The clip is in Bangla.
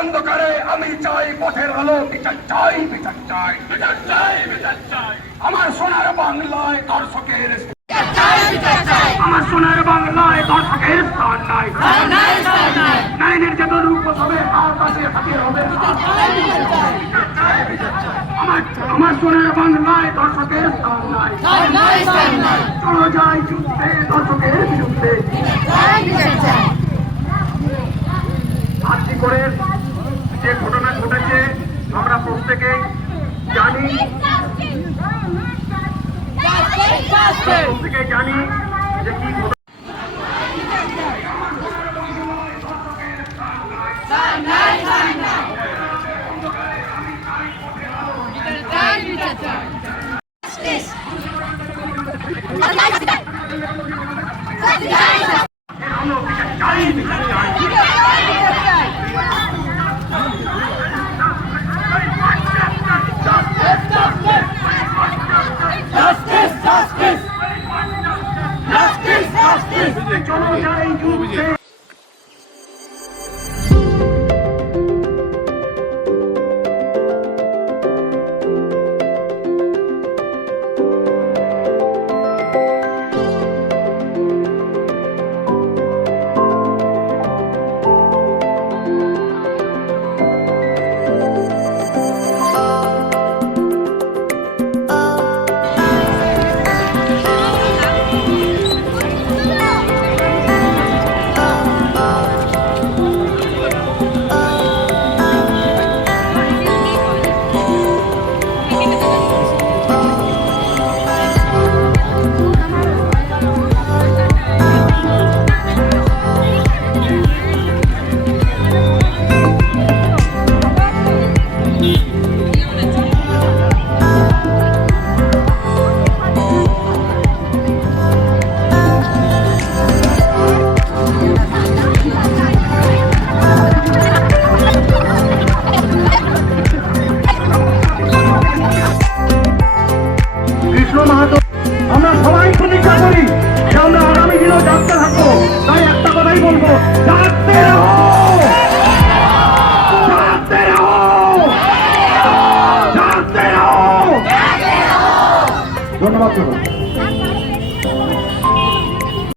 অন্ধকারে আমি চাই পথের আলো, বিচার চাই, বিচার চাই, বিচার চাই, বিচার চাই। আমার সোনার বাংলায় দর্শকের আমার সোনার বাংলায় দর্শকের স্থান নাই, নাই নির্যাতন উপসবে তার কাছে হাতিয়ে হবে। আমার সোনার বাংলায় দর্শকের স্থান নাই, চলো যাই যুদ্ধে দর্শকের বিরুদ্ধে। করে যে ঘটনা ঘটেছে আমরা প্রত্যেকে জানি, যে কি চলো যাই যুদ্ধে। আমরা সবাই প্রতিজ্ঞা করি যে আমরা আগামী দিনেও জাগতে থাকবো। তাই একটা কথাই বলবো, জাগতে রহো, জাগতে রহো, জাগতে রহো। ধন্যবাদ।